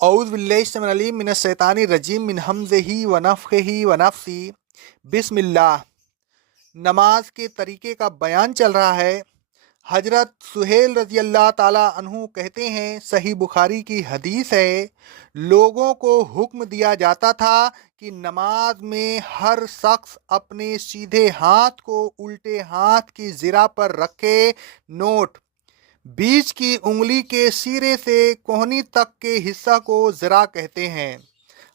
औज़ बिल्लाहि अस्समिअल अलीम मिनश शैतानिर रजीम मिन हमज़िही व नफ़्ख़िही व नफ़्सी। बिस्मिल्लाह। नमाज के तरीके का बयान चल रहा है। हजरत सुहेल रज़ी अल्लाह ताला अन्हु कहते हैं, सही बुखारी की हदीस है, लोगों को हुक्म दिया जाता था कि नमाज में हर शख्स अपने सीधे हाथ को उल्टे हाथ की ज़िरा पर रखे। नोट: बीच की उंगली के सिरे से कोहनी तक के हिस्सा को ज़रा कहते हैं।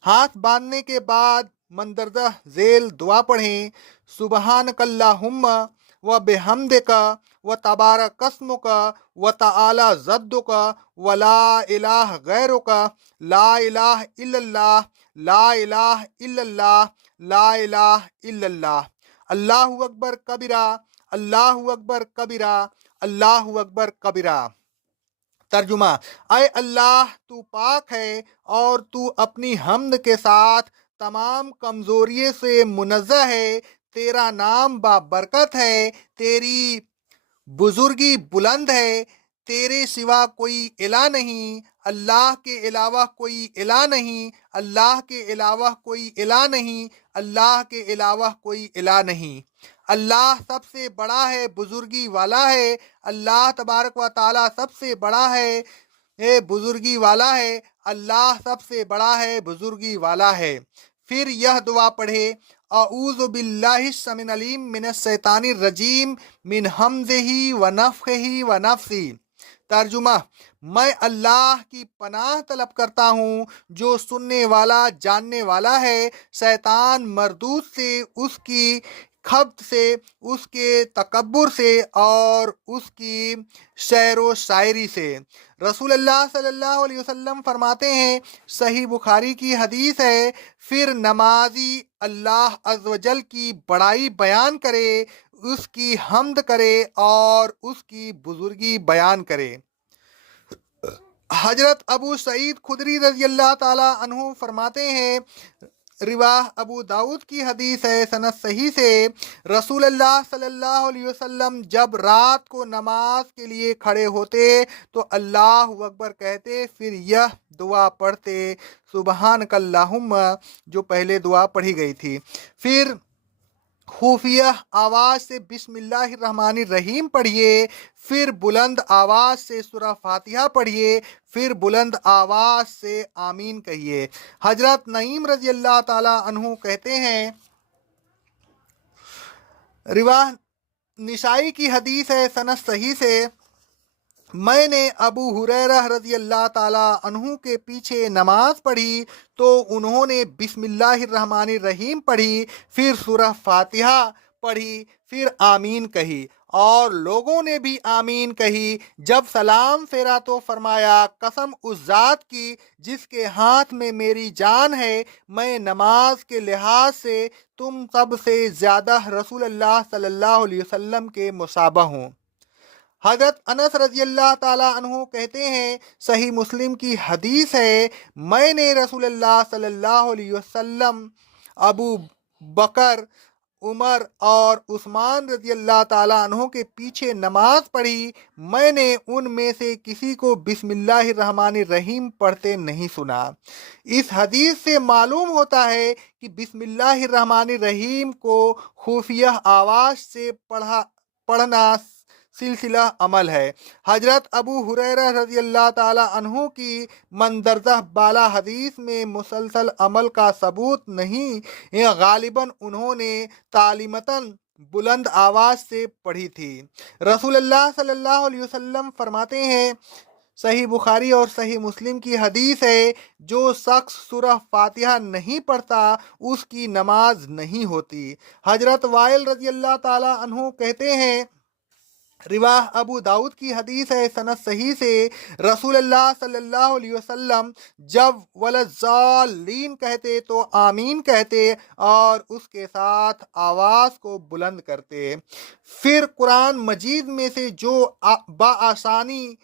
हाथ बांधने के बाद मंदरजा झेल दुआ पढ़ें। सुबहानकल्लाहुम्मा व बिहम्दिका व तबारकस्मुका व तआला जद्दुका व ला इलाहा गैरुका, ला इलाहा इल्लल्लाह, ला इलाहा इल्लल्लाह, ला इलाहा इल्लल्लाह। अल्लाहु अकबर कबीरा, अल्लाहु अकबर कबीरा, अल्लाहु अकबर कबीरा। तर्जुमा: अय अल्लाह, तू पाक है और तू अपनी हम्द के साथ तमाम कमजोरियों से मुनज़्ज़ह है। तेरा नाम बाबरकत है, तेरी बुजुर्गी बुलंद है। तेरे सिवा कोई इला नहीं, अल्लाह के अलावा कोई इला नहीं, अल्लाह के अलावा कोई इला नहीं, अल्लाह के अलावा कोई इला नहीं। अल्लाह सबसे बड़ा है, बुजुर्गी वाला है। अल्लाह तबारक व ताला सबसे बड़ा है, बुजुर्गी वाला है। अल्लाह सबसे बड़ा है, बुजुर्गी वाला है। फिर यह दुआ पढ़े: अऊज़ु बिल्लाहि समिन अलीम मिनश शैतानिर रजीम मिन हमज़िही व नफ़्ख़िही व नफ़्सी। तर्जुमा: मैं अल्लाह की पनाह तलब करता हूँ जो सुनने वाला जानने वाला है, शैतान मरदूद से, उसकी खब्त से, उसके तकब्बुर से और उसकी शेर व शायरी से। रसूलुल्लाह सल्लल्लाहु अलैहि वसल्लम फरमाते हैं, सही बुखारी की हदीस है, फिर नमाजी अल्लाह अज़्ज़ व जल की बड़ाई बयान करे, उसकी हम्द करे और उसकी बुजुर्गी बयान करे। हजरत अबू सईद खुदरी रज़ी अल्लाह ताला अन्हु फरमाते हैं, रिवाह अबू दाऊद की हदीस है, सनद सही से, रसूलुल्लाह सल्लल्लाहु अलैहि वसल्लम जब रात को नमाज के लिए खड़े होते तो अल्लाहु अकबर कहते, फिर यह दुआ पढ़ते, सुबहानकल्लाहुम्मा, जो पहले दुआ पढ़ी गई थी। फिर खुफिया आवाज़ से बिस्मिल्लाहिर्रहमानिर्रहीम पढ़िए। फिर बुलंद आवाज़ से सूरह फातिहा पढ़िए। फिर बुलंद आवाज़ से आमीन कहिए। हजरत नईम रज़ी अल्लाह ताला अन्हु कहते हैं, रिवाह निसाई की हदीस है, सनद सही से, मैंने अबू हुरैरा रज़ी अल्लाह ताला अन्हु के पीछे नमाज पढ़ी तो उन्होंने बिस्मिल्लाहिर्रहमानिर्रहीम पढ़ी, फिर सूरह फातिहा पढ़ी, फिर आमीन कही और लोगों ने भी आमीन कही। जब सलाम फेरा तो फरमाया, कसम उस ज़ात की जिसके हाथ में मेरी जान है, मैं नमाज के लिहाज से तुम सब से ज़्यादा रसूलुल्लाह सल्लल्लाहु अलैहि वसल्लम के मुसाबा हूँ। हजरत अनस रज़ी अल्लाह ताला अन्हु कहते हैं, सही मुस्लिम की हदीस है, मैंने रसूलुल्लाह सल्लल्लाहु अलैहि वसल्लम, अबू बकर, उमर और उस्मान रज़ी अल्लाह ताला अन्हु के पीछे नमाज पढ़ी। मैंने उनमें से किसी को बिस्मिल्लाहिर्रहमानिर्रहीम पढ़ते नहीं सुना। इस हदीस से मालूम होता है कि बिस्मिल्लाहिर्रहमानिर्रहीम को खुफिया आवाज़ से पढ़ना सिलसिला अमल है। हजरत अबू हुरैरा रज़ी अल्लाह ताला अन्हु की मंदरजा बाला हदीस में मुसलसल अमल का सबूत नहीं, गालिबन उन्होंने तालीमतन बुलंद आवाज़ से पढ़ी थी। रसूलुल्लाह सल्लल्लाहु अलैहि वसल्लम फरमाते हैं, सही बुखारी और सही मुस्लिम की हदीस है, जो शख्स सूरह फातिहा नहीं पढ़ता उसकी नमाज नहीं होती। हजरत वाइल रज़ी अल्लाह ताला अन्हु कहते हैं, रिवाह अबू दाऊद की हदीस है, सनद सही से, रसूलुल्लाह सल्लल्लाहु अलैहि वसल्लम जब वलज़ालीन कहते तो आमीन कहते और उसके साथ आवाज़ को बुलंद करते। फिर कुरान मजीद में से जो बाआसानी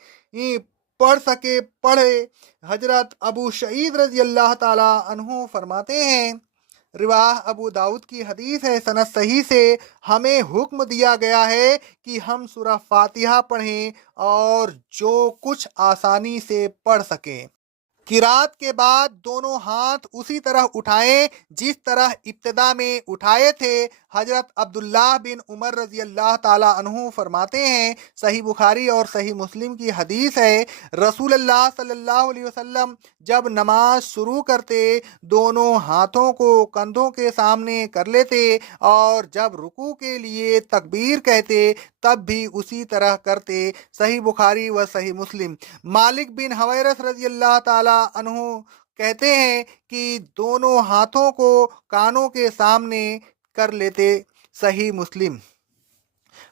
पढ़ सके पढ़े। हजरत अबू सईद रज़ी अल्लाह ताला अन्हु फरमाते हैं, रिवाह अबू दाऊद की हदीस है, सनद सही से, हमें हुक्म दिया गया है कि हम सूरह फातिहा पढ़ें और जो कुछ आसानी से पढ़ सकें। किरात के बाद दोनों हाथ उसी तरह उठाएं जिस तरह इब्तिदा में उठाए थे। हजरत अब्दुल्लाह बिन उमर रजी अल्लाह ताला अन्हु फरमाते हैं, सही बुखारी और सही मुस्लिम की हदीस है, रसूलुल्लाह सल्लल्लाहु अलैहि वसल्लम जब नमाज शुरू करते दोनों हाथों को कंधों के सामने कर लेते और जब रुकू के लिए तकबीर कहते तब भी उसी तरह करते। सही बुखारी व सही मुस्लिम। मालिक बिन हवैरस रजी अल्लाह ताला अन्हु कहते हैं कि दोनों हाथों को कानों के सामने कर लेते। सही मुस्लिम।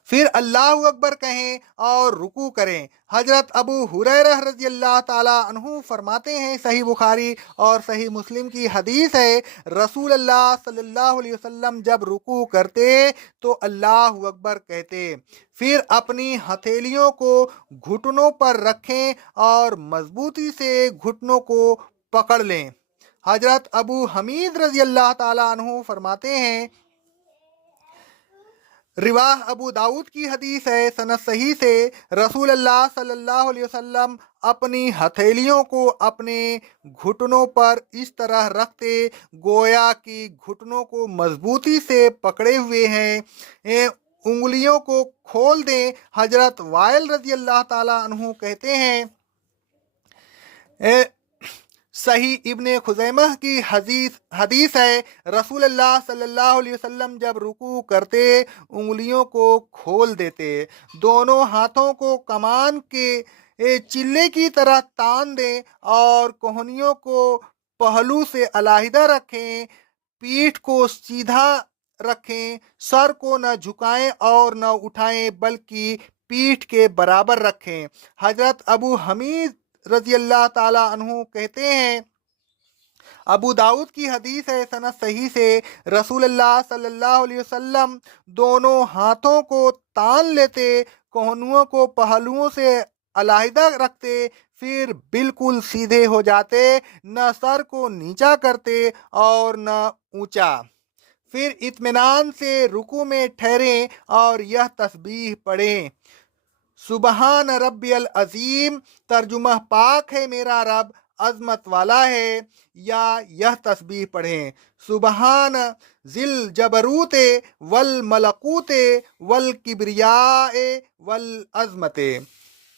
फिर अल्लाहु अकबर कहें और रुकू करें। हजरत अबू हुरैरा रज़ी अल्लाह ताला अन्हु फरमाते हैं, सही बुखारी और सही मुस्लिम की हदीस है, रसूल अल्लाह सल्लल्लाहु अलैहि वसल्लम जब रुकू करते तो अल्लाहु अकबर कहते, फिर अपनी हथेलियों को घुटनों पर रखें और मजबूती से घुटनों को पकड़ लें। हजरत अबू हमीद रज़ी अल्लाह ताला अन्हु फरमाते हैं, रिवाह अबू दाऊद की हदीस है, सनद सही से, रसूल अल्लाह सल्लल्लाहु अलैहि वसल्लम अपनी हथेलियों को अपने घुटनों पर इस तरह रखते गोया कि घुटनों को मजबूती से पकड़े हुए हैं, उंगलियों को खोल दें। हजरत वाइल रजी अल्लाह ताला अन्हु कहते हैं, सही इब्ने खुज़ैमह की हदीस है, रसूलुल्लाह सल्लल्लाहु अलैहि वसल्लम जब रुकू करते उंगलियों को खोल देते, दोनों हाथों को कमान के चिल्ले की तरह तान दें और कोहनियों को पहलू से अलहदा रखें, पीठ को सीधा रखें, सर को न झुकाएं और न उठाएं बल्कि पीठ के बराबर रखें। हजरत अबू हमीद रजी अल्लाह ताला अन्हु कहते हैं, अबू दाऊद की हदीस है, सनद सही से, रसूलुल्लाह सल्लल्लाहु अलैहि वसल्लम दोनों हाथों को तान लेते, कोहनुओं को पहलुओं से अलहदा रखते, फिर बिल्कुल सीधे हो जाते, न सर को नीचा करते और न ऊंचा। फिर इत्मीनान से रुकू में ठहरें और यह तस्बीह पढ़ें, सुबहान रब्बियल अजीम, तर्जुमा पाक है मेरा रब अजमत वाला है, या यह तस्बीह पढ़ें, सुबहान जिल जबरूते वल मलकूते वल किब्रियाए वल अजमते,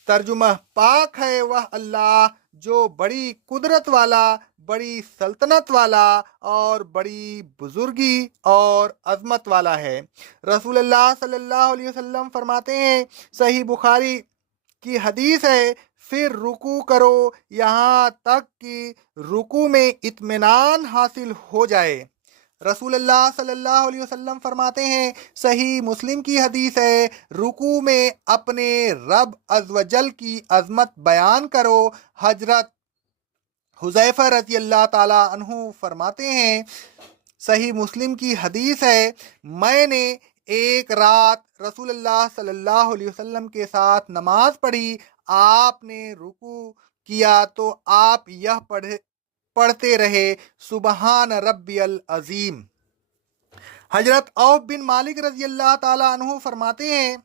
तर्जुमा पाक है वह अल्लाह जो बड़ी कुदरत वाला, बड़ी सल्तनत वाला और बड़ी बुजुर्गी और अजमत वाला है। रसूलुल्लाह सल्लल्लाहु अलैहि वसल्लम फरमाते हैं, सही बुखारी की हदीस है, फिर रुकू करो यहाँ तक कि रुकू में इत्मीनान हासिल हो जाए। रसूलुल्लाह सल्लल्लाहु अलैहि वसल्लम फरमाते हैं, सही मुस्लिम की हदीस है, रुकू में अपने रब अज़्वजल की अजमत बयान करो। हजरत हुज़ैफा रज़ी अल्लाह ताला अन्हु फरमाते हैं, सही मुस्लिम की हदीस है, मैंने एक रात रसूलुल्लाह सल्लल्लाहु अलैहि वसल्लम के साथ नमाज पढ़ी, आपने रुकू किया तो आप यह पढ़ते रहे, सुबहान रब्बियल अजीम। हजरत औफ बिन मालिक रजी अल्लाह ताला अन्हु फरमाते हैं,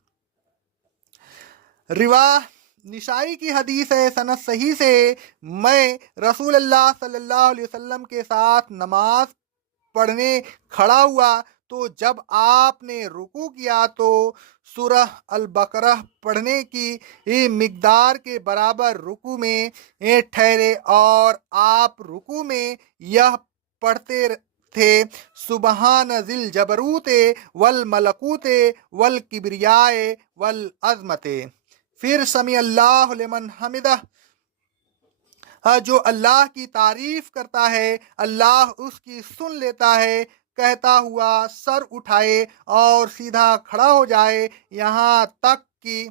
रिवाह निशाई की हदीस है, सनद सही से, मैं रसूलुल्लाह सल्लल्लाहु अलैहि वसल्लम के साथ नमाज पढ़ने खड़ा हुआ तो जब आपने रुकू किया तो सूरह अल बकरा पढ़ने की मिकदार के बराबर रुकू में ठहरे और आप रुकू में यह पढ़ते थे, सुबहान जिल जबरूते वल मलकूते वल किब्रियाए वल अजमते। फिर समी अल्लाहु लिमन हमिदा, जो अल्लाह की तारीफ करता है अल्लाह उसकी सुन लेता है, कहता हुआ सर उठाए और सीधा खड़ा हो जाए, यहाँ तक कि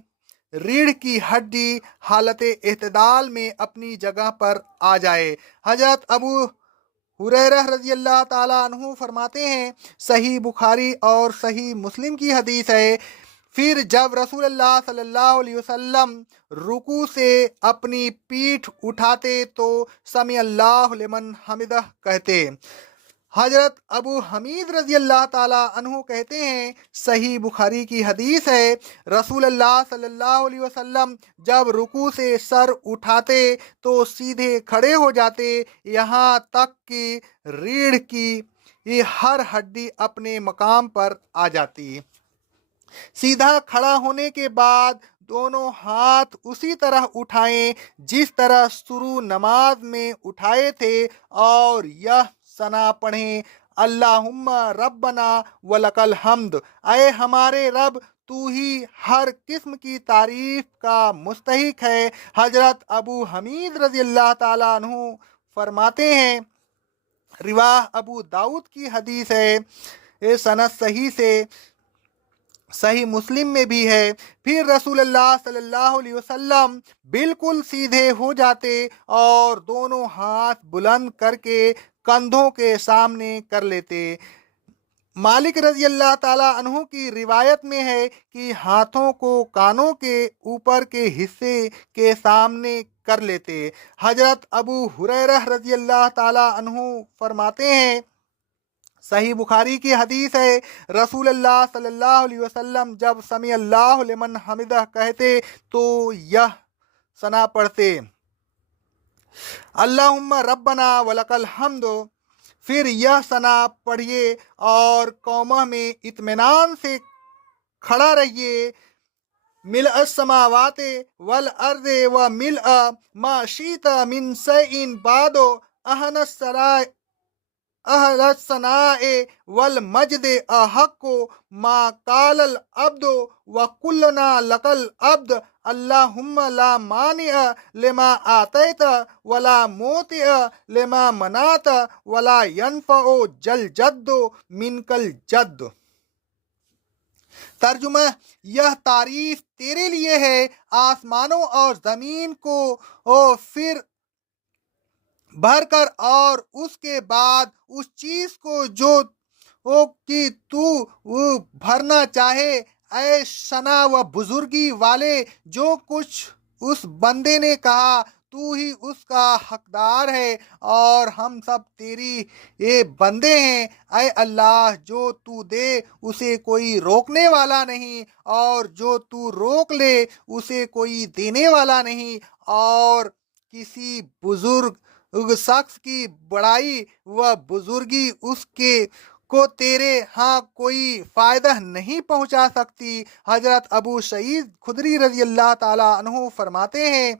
रीढ़ की हड्डी हालत एतदाल में अपनी जगह पर आ जाए। हजरत अबू हुरैरा रज़ी अल्लाह ताला अन्हु फरमाते हैं, सही बुखारी और सही मुस्लिम की हदीस है, फिर जब रसूलुल्लाह सल्लल्लाहु अलैहि वसल्लम रुकू से अपनी पीठ उठाते तो समी अल्लाहु लिमन हमिदा कहते। حضرت ابو حمید رضی اللہ تعالیٰ عنہ کہتے ہیں، صحیح بخاری کی حدیث ہے، رسول اللہ صلی اللہ علیہ وسلم جب رکوع سے سر اٹھاتے تو سیدھے کھڑے ہو جاتے، یہاں تک کہ ریڑھ کی یہ ہر ہڈی اپنے مقام پر آ جاتی۔ سیدھا کھڑا ہونے کے بعد دونوں ہاتھ اسی طرح اٹھائیں جس طرح شروع نماز میں اٹھائے تھے، اور یہ ثنا پڑھیں، اللہم ربنا ولک الحمد، اے ہمارے رب تو ہی ہر قسم کی تعریف کا مستحق ہے۔ حضرت ابو حمید رضی اللہ تعالیٰ عنہ فرماتے ہیں، رواہ ابو داؤد کی حدیث ہے، یہ سند صحیح سے، صحیح مسلم میں بھی ہے، پھر رسول اللہ صلی اللہ علیہ وسلم بالکل سیدھے ہو جاتے اور دونوں ہاتھ بلند کر کے کندھوں کے سامنے کر لیتے۔ مالک رضی اللہ تعالیٰ عنہ کی روایت میں ہے کہ ہاتھوں کو کانوں کے اوپر کے حصے کے سامنے کر لیتے۔ حضرت ابو ہریرہ رضی اللہ تعالیٰ عنہ فرماتے ہیں، صحیح بخاری کی حدیث ہے، رسول اللہ صلی اللہ علیہ وسلم جب سمع اللہ لمن حمدہ کہتے تو یہ ثنا پڑھتے، اللہم ربنا ولک الحمد، پھر یہ ثنا پڑھیے اور قومہ میں اطمینان سے کھڑا رہیے، ملء السماوات والارض وملء ما شئت من شیء بعد اہل الثناء والمجد احق ما قال العبد وکلنا لک العبد، اللہم لا مانع لما آتیت ولا موطئ لما منعت ولا ينفع جل جد منک الجد۔ ترجمہ، یہ تعریف تیرے لیے ہے، آسمانوں اور زمین کو پھر بھر کر اور اس کے بعد اس چیز کو جو کہ تو بھرنا چاہے، اے ثنا و بزرگی والے، جو کچھ اس بندے نے کہا تو ہی اس کا حقدار ہے اور ہم سب تیری یہ بندے ہیں۔ اے اللہ، جو تو دے اسے کوئی روکنے والا نہیں، اور جو تو روک لے اسے کوئی دینے والا نہیں، اور کسی بزرگ شخص کی بڑائی و بزرگی اس کے کو تیرے ہاں کوئی فائدہ نہیں پہنچا سکتی۔ حضرت ابو سعید خدری رضی اللہ تعالیٰ عنہ فرماتے ہیں،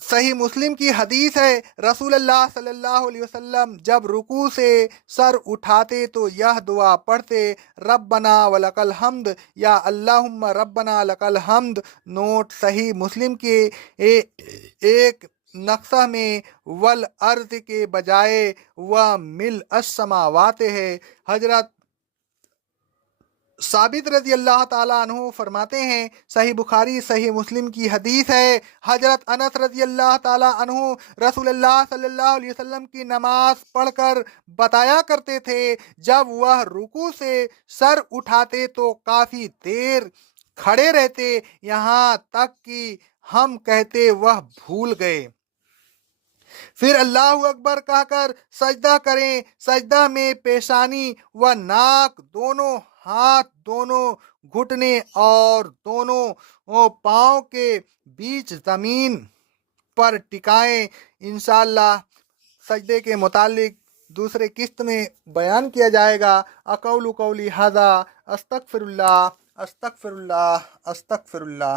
صحیح مسلم کی حدیث ہے، رسول اللہ صلی اللہ علیہ وسلم جب رکوع سے سر اٹھاتے تو یہ دعا پڑھتے، ربنا ولک الحمد، یا اللہم ربنا لک الحمد۔ نوٹ، صحیح مسلم کے ایک نسخہ میں والارض کے بجائے وملء السماوات ہے۔ حضرت ثابت رضی اللہ تعالیٰ عنہ فرماتے ہیں، صحیح بخاری صحیح مسلم کی حدیث ہے، حضرت انس رضی اللہ تعالیٰ عنہ رسول اللہ صلی اللہ علیہ وسلم کی نماز پڑھ کر بتایا کرتے تھے، جب وہ رکوع سے سر اٹھاتے تو کافی دیر کھڑے رہتے، یہاں تک کہ ہم کہتے وہ بھول گئے، پھر اللہ اکبر کہہ کر سجدہ کریں۔ سجدہ میں پیشانی و ناک، دونوں ہاتھ، دونوں گھٹنے اور دونوں پاؤں کے بیچ زمین پر ٹکائیں۔ انشاءاللہ سجدے کے متعلق دوسرے قسط میں بیان کیا جائے گا۔ اقول قولی ھذا، استغفر اللہ، استغفر اللہ، استغفر اللہ۔